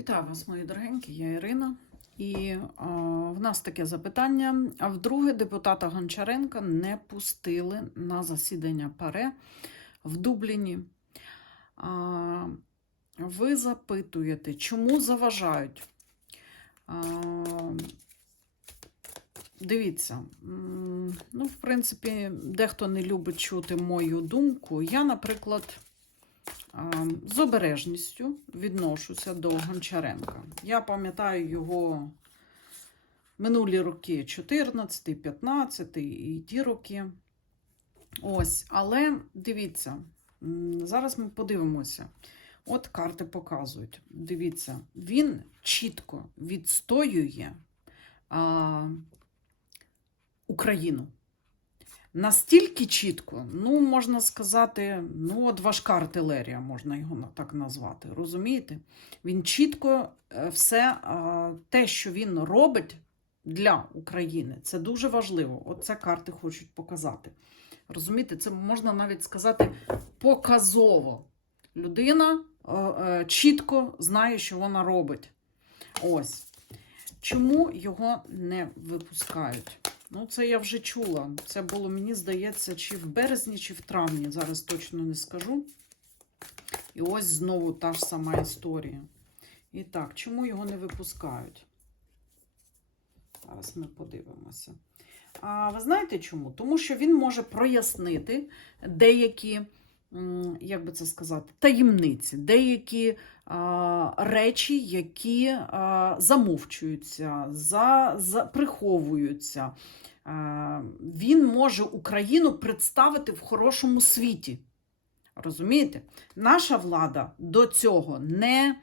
Вітаю вас, мої дорогенькі, я Ірина. І а, в нас таке запитання. А вдруге депутата Гончаренка не пустили на засідання ПАРЕ в Дубліні. А, ви запитуєте, чому заважають? А, дивіться, ну, в принципі, дехто не любить чути мою думку. Я, наприклад. А, З обережністю відношуся до Гончаренка. Я пам'ятаю його минулі роки 14, 15 і ті роки. Ось, але дивіться, зараз ми подивимося. От карти показують. Дивіться, він чітко відстоює а, Україну. Настільки чітко, ну, можна сказати, ну, от важка артилерія, можна його так назвати. Розумієте? Він чітко е, все те, що він робить для України, це дуже важливо. Оце карти хочуть показати. Розумієте, це можна навіть сказати показово. Людина е, е, чітко знає, що вона робить. Ось. Чому його не випускають? Ну, це я вже чула. Це було, мені здається, чи в березні, чи в травні. Зараз точно не скажу. І ось знову та ж сама історія. І так, чому його не випускають? Зараз ми подивимося. А ви знаєте чому? Тому що він може прояснити деякі, як би це сказати, таємниці, деякі речі, які замовчуються, за, за, приховуються. Він може Україну представити в хорошому світі. Розумієте? Наша влада до цього не.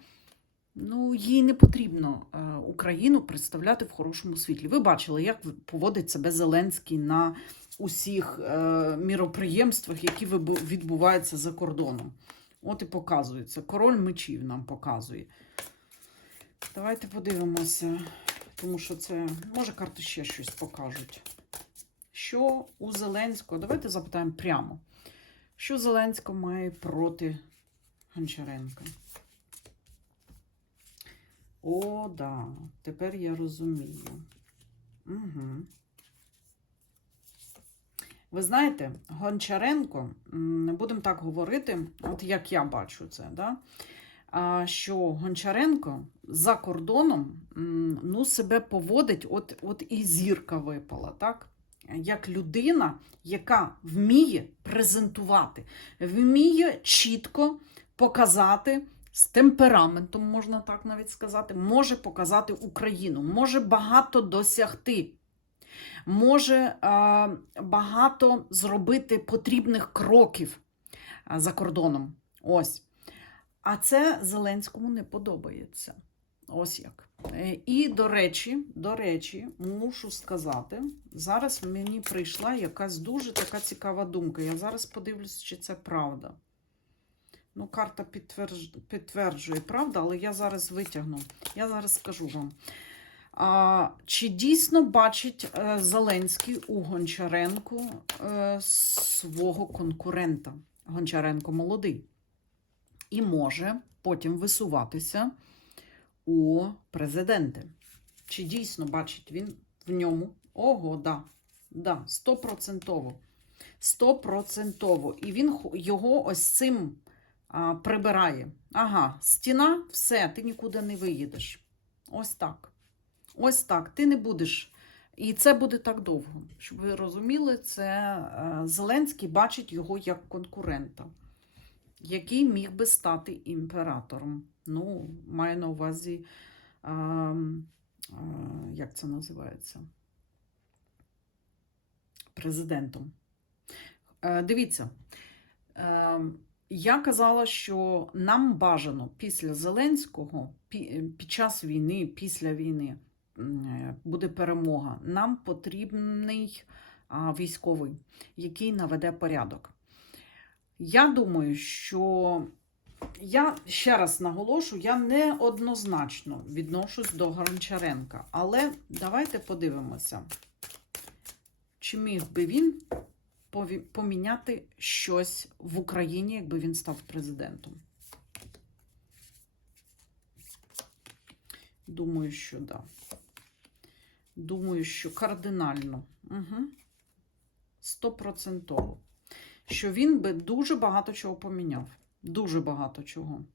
Ну, їй не потрібно е, Україну представляти в хорошому світлі. Ви бачили, як поводить себе Зеленський на усіх е, міроприємствах, які відбуваються за кордоном. От і показується. Король мечів нам показує. Давайте подивимося, тому що це, може, карти ще щось покажуть. Що у Зеленського? Давайте запитаємо прямо. Що Зеленського має проти Гончаренка? О, да, тепер я розумію. Угу. Ви знаєте, Гончаренко, будемо так говорити, от як я бачу це, да? що Гончаренко за кордоном ну, себе поводить, от, от і зірка випала, так? Як людина, яка вміє презентувати, вміє чітко показати з темпераментом, можна так навіть сказати, може показати Україну, може багато досягти, може багато зробити потрібних кроків за кордоном. Ось. А це Зеленському не подобається. Ось як. Е, І, до речі, до речі, мушу сказати, зараз мені прийшла якась дуже така цікава думка. Я зараз подивлюся, чи це правда. Ну, карта підтвердж... підтверджує правда, але я зараз витягну. Я зараз скажу вам. Чи дійсно бачить е, Зеленський у Гончаренку е, свого конкурента? Гончаренко молодий. І може потім висуватися у президенти. Чи дійсно бачить він в ньому? Ого, да. Да, стопроцентово. Стопроцентово. І він його ось цим а, прибирає. Ага, стіна, все, ти нікуди не виїдеш. Ось так. Ось так. Ти не будеш. І це буде так довго. Щоб ви розуміли, це е, Зеленський бачить його як конкурента, який міг би стати імператором. Ну, маю на увазі, а, а, як це називається? Президентом. Е, дивіться. Е, я казала, що нам бажано після Зеленського, під час війни, після війни е, буде перемога. Нам потрібний військовий, який наведе порядок. Я думаю, що я ще раз наголошу, я неоднозначно відношусь до Гончаренка, але давайте подивимося, чи міг би він поміняти щось в Україні, якби він став президентом. Думаю, що да. Думаю, що кардинально. Стопроцентово. Що він би дуже багато чого поміняв. Дуже багато чого.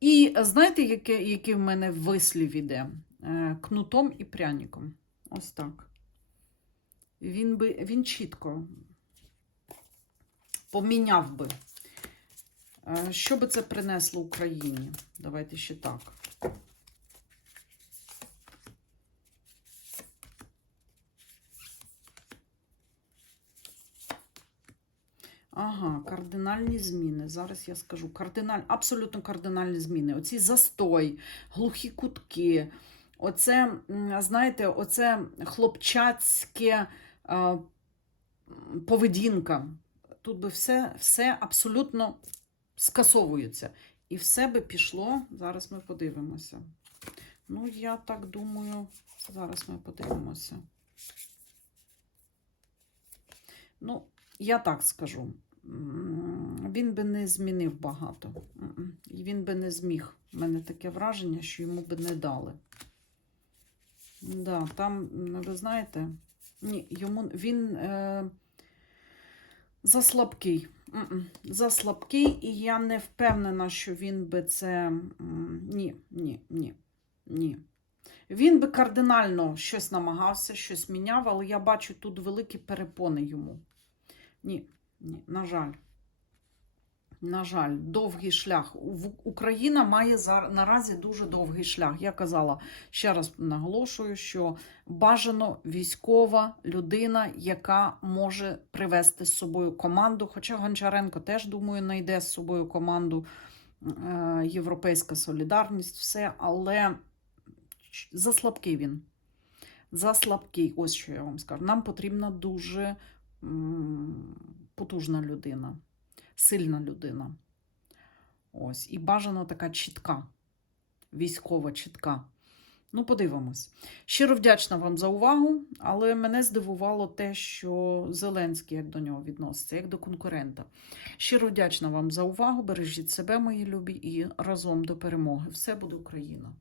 І знаєте, яке, який в мене вислів іде? Е, Кнутом і пряником. Ось так. Він би він чітко поміняв би. Е, Що би це принесло Україні? Давайте ще так. Ага, кардинальні зміни. Зараз я скажу. Кардиналь, абсолютно кардинальні зміни. Оці застой, глухі кутки. Оце, знаєте, оце хлопчацьке е, поведінка. Тут би все, все абсолютно скасовується. І все би пішло. Зараз ми подивимося. Ну, я так думаю, зараз ми подивимося. Ну, я так скажу. Він би не змінив багато. І Він би не зміг. У мене таке враження, що йому би не дали. Да, там, ви знаєте, ні, йому він е, заслабкий. Заслабкий, і я не впевнена, що він би це. Ні, ні, ні, ні. Він би кардинально щось намагався, щось міняв, але я бачу тут великі перепони йому. Ні, на жаль. На жаль, довгий шлях. Україна має наразі дуже довгий шлях. Я казала, ще раз наголошую, що бажано військова людина, яка може привести з собою команду. Хоча Гончаренко теж, думаю, знайде з собою команду е, Європейська солідарність, все, але ч- заслабкий він. Заслабкий, ось що я вам скажу. Нам потрібна дуже потужна людина, сильна людина. Ось. І бажано така чітка, військова чітка. Ну, подивимось. Щиро вдячна вам за увагу, але мене здивувало те, що Зеленський як до нього відноситься, як до конкурента. Щиро вдячна вам за увагу. Бережіть себе, мої любі, і разом до перемоги. Все буде Україна!